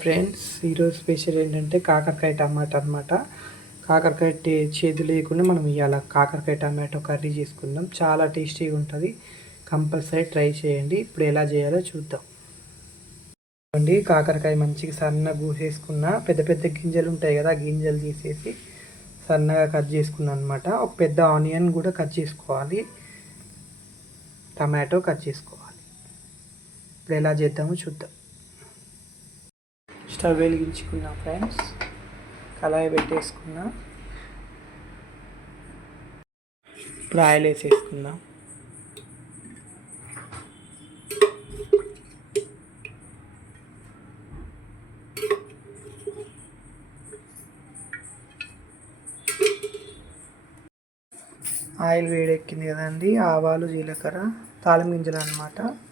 Friends ఈరోజు special ఏంటంటే కాకరకాయ టమాటా అనమాట కాకరకాయ చేదు లేకుండా మనం ఇవాళ కాకరకాయ టమాటో కర్రీ చేసుకుందాం. చాలా టేస్టీగా ఉంటుంది. కంపల్సరీ ట్రై చేయండి. ఇప్పుడు ఎలా చేయాలో చూద్దాం. అండి కాకరకాయ మంచిగా సన్నగా గూసేసుకున్న పెద్ద పెద్ద గింజలు ఉంటాయి కదా గింజలు తీసేసి సన్నగా కట్ చేసుకున్నాను అనమాట ఒక పెద్ద ఆనియన్ కూడా కట్ చేసుకోవాలి. టమాటో కట్ చేసుకోవాలి. ఇప్పుడు ఎలా చేద్దామో చూద్దాం. స్టవ్ వెలిగించుకున్నా ఫ్రెండ్స్. కళాయి పెట్టేసుకున్నా. ఇప్పుడు ఆయిల్ వేసేసుకుందాం. ఆయిల్ వేడెక్కింది కదండి. ఆవాలు జీలకర్ర తాళం గింజలు అనమాట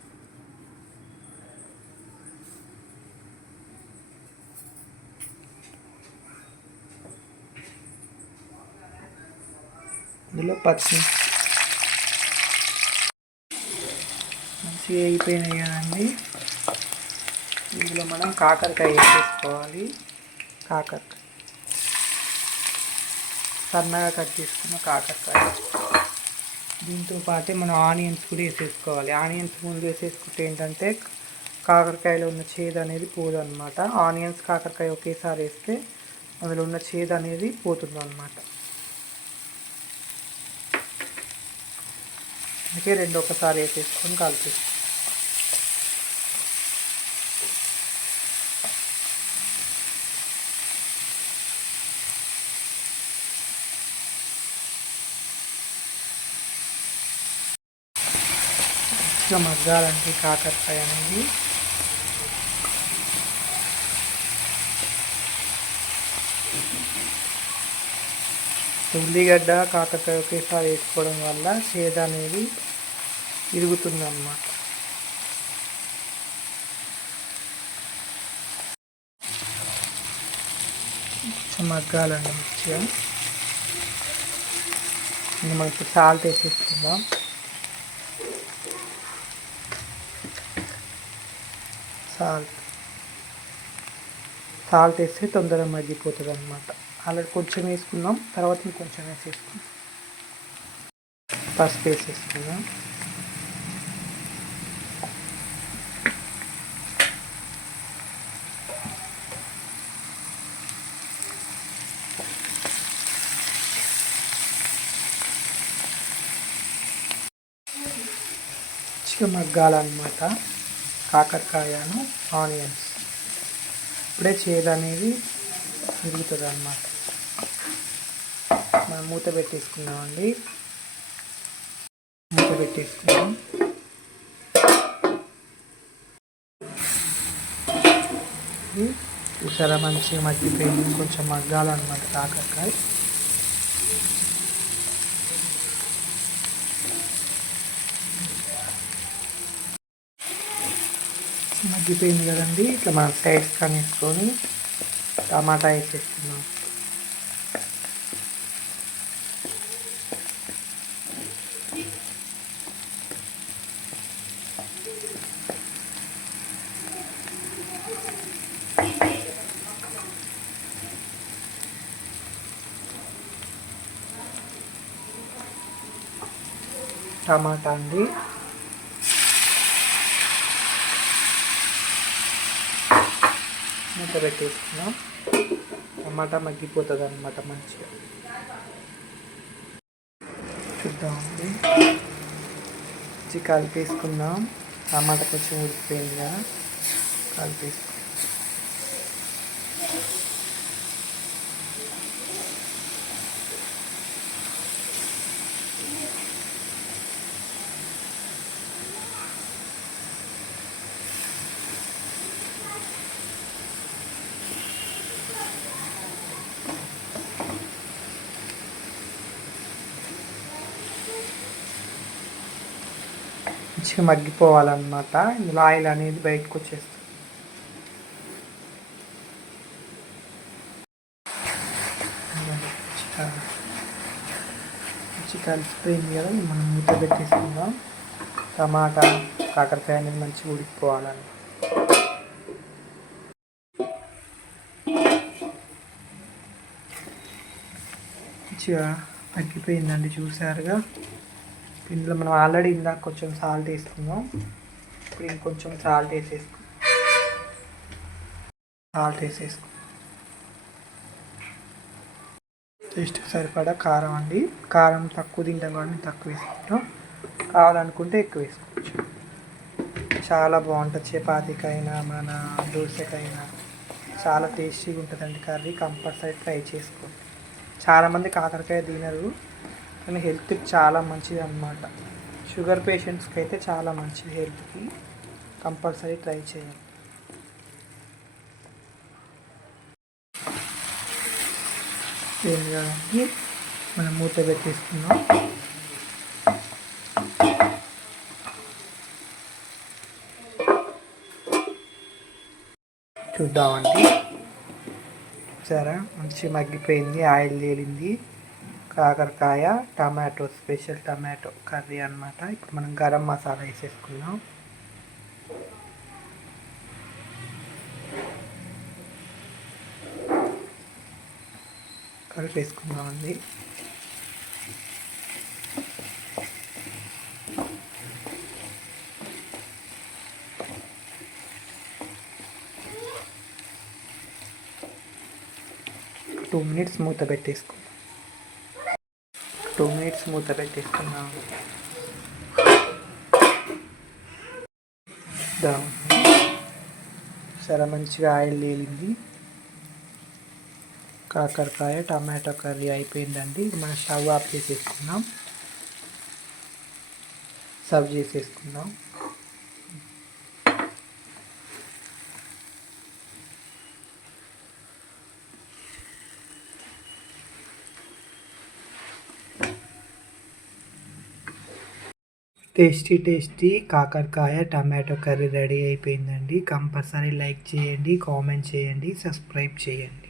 ఇందులో పచ్చి. మంచిగా అయిపోయినాయి కదండి. ఇందులో మనం కాకరకాయ వేసుకోవాలి కాకరకాయ. సన్నగా కట్ చేసుకున్న కాకరకాయ. దీంతో పాటే మనం ఆనియన్స్ కూడా వేసేసుకోవాలి. ఆనియన్స్ ముందు వేసేసుకుంటే ఏంటంటే కాకరకాయలో ఉన్న చేదు అనేది పోదు ఆనియన్స్ కాకరకాయ ఒకేసారి వేస్తే అందులో ఉన్న చేదు అనేది పోతుంది అనమాట అందుకే రెండు ఒకసారి వేసేసుకొని కలిపేస్తాం మంచిగా మగ్గాలంటే కాకరకాయ అనేది. ఉల్లిగడ్డ కాకరకాయ ఒకేసారి వేసుకోవడం వల్ల చేద అనేది ఇరుగుతుంది అన్నమాట కొంచెం మగ్గాలండి మంచిగా. మనం ఇప్పుడు సాల్ట్ వేసేసుకుందాం. సాల్ట్. సాల్ట్ వేస్తే తొందరగా మగ్గిపోతుంది అన్నమాట ఆల్రెడీ కొంచెం వేసుకున్నాం తర్వాత ఇంకొంచెం వేసేసుకున్నాం. పసుపు వేసేసుకుందాం చికెన్ మగ్గాలన్నమాట కాకరకాయను ఆనియన్స్. ఇప్పుడే చేదు అనేది పెరుగుతుంది అన్నమాట మనం మూత పెట్టేసుకుందామండి. మూత పెట్టేసుకున్నాం చూసారా మంచిగా మగ్గిపోయింది. కొంచెం మగ్గాలన్నమాట కాకరకాయ. మగ్గిపోయింది కదండి. ఇట్లా మనం సైడ్స్ కనేసుకొని టమాటా వేసేస్తున్నాం. టమాటా అండి. మూత పెట్టేసుకున్నాం. టమాటా మగ్గిపోతుంది అనమాట మంచిగా చూద్దామండి మంచి కలిపేసుకుందాం టమాటా కొంచెం ఉడికిపోయింది? కదా కలిపేసుకుందాం మంచిగా మగ్గిపోవాలన్నమాట. ఇందులో ఆయిల్ అనేది బయటకు వచ్చేస్తుంది. మంచి కలిసిపోయింది కదా మనం మూత పెట్టేసుకుందాం. టమాటా కాకరకాయ అనేది మంచిగా ఉడికిపోవాలని మంచిగా తగ్గిపోయిందండి చూసారుగా. ఇందులో మనం ఆల్రెడీ ఇందాక కొంచెం సాల్ట్ వేసుకుందాం ఇప్పుడు ఇంకొంచెం సాల్ట్ వేసేసుకున్నాం సాల్ట్ వేసేసుకో. టేస్ట్ సరిపడా కారం అండి. కారం తక్కువ తింటాం కాబట్టి తక్కువ వేసుకుంటాం. కావాలనుకుంటే ఎక్కువ వేసుకోవచ్చు. చాలా బాగుంటుంది చపాతీకైనా మన దోశకైనా. చాలా టేస్టీగా ఉంటుందండి కర్రీ. కంపల్సరీ ట్రై చేసుకోండి చాలామంది కాకరకాయ తినరు. కానీ హెల్త్కి చాలా మంచిది అన్నమాట. షుగర్ పేషెంట్స్కి అయితే చాలా మంచిది హెల్త్కి. కంపల్సరీ ట్రై చేయండి ఏం మనం మూత పెట్టేసుకున్నాం చూద్దామండి. సరే మంచి మగ్గిపోయింది ఆయిల్ తేలింది. కాకరకాయ టమాటో స్పెషల్ టమాటో కర్రీ అన్నమాట. ఇప్పుడు మనం గరం మసాలా వేసేసుకుందాం. కలిపేసుకుందామండి. టూ మినిట్స్ మూత పెట్టేసుకుందాం టూ మినిట్స్ మూత పెట్టేసుకున్నాం సరే మంచిగా ఆయిల్ తేలింది కాకరకాయ టమాటో కర్రీ అయిపోయిందండి. మనం స్టవ్ ఆఫ్ చేసేసుకున్నాం సర్వ్ చేసేసుకున్నాం టేస్టీ టేస్టీ కాకరకాయ టమాటో కర్రీ రెడీ అయిపోయిందండి. కంపల్సరీ లైక్ చేయండి కామెంట్ చేయండి సబ్స్క్రైబ్ చేయండి.